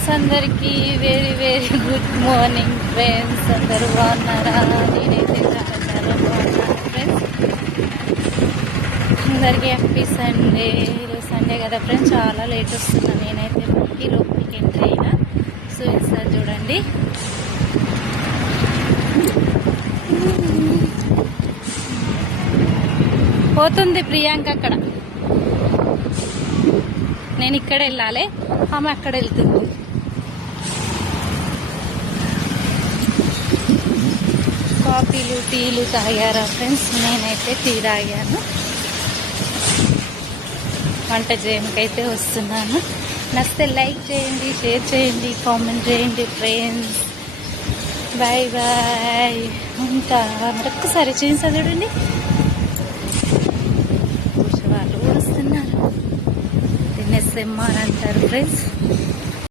Friends, అందరికీ very very good morning friends. అందరూ బాగున్నారా? నేనైతే చాలా చాలా బాగున్నాను ఫ్రెండ్స్. అందరికీ హ్యాపీ సండే. ఈరోజు సండే కదా ఫ్రెండ్స్, చాలా లేట్ వస్తున్నా. నేనైతే మనకి లోపలికి ఎంట్రీ అయినా. సో ఈసారి చూడండి, పోతుంది ప్రియాంక అక్కడ. నేను ఇక్కడ వెళ్ళాలి, ఆమె అక్కడ వెళ్తుంది. కాఫీలు టీలు తాగారా ఫ్రెండ్స్? నేనైతే టీ తాగాను. వంట చేయడానికైతే వస్తున్నాను. నచ్చితే లైక్ చేయండి, షేర్ చేయండి, కామెంట్ చేయండి ఫ్రెండ్స్. బాయ్ బాయ్, ఉంటా. మరొక్కసారి చేసి చూడండి, వాళ్ళు వస్తున్నారు. NSMR అంటారు ఫ్రెండ్స్.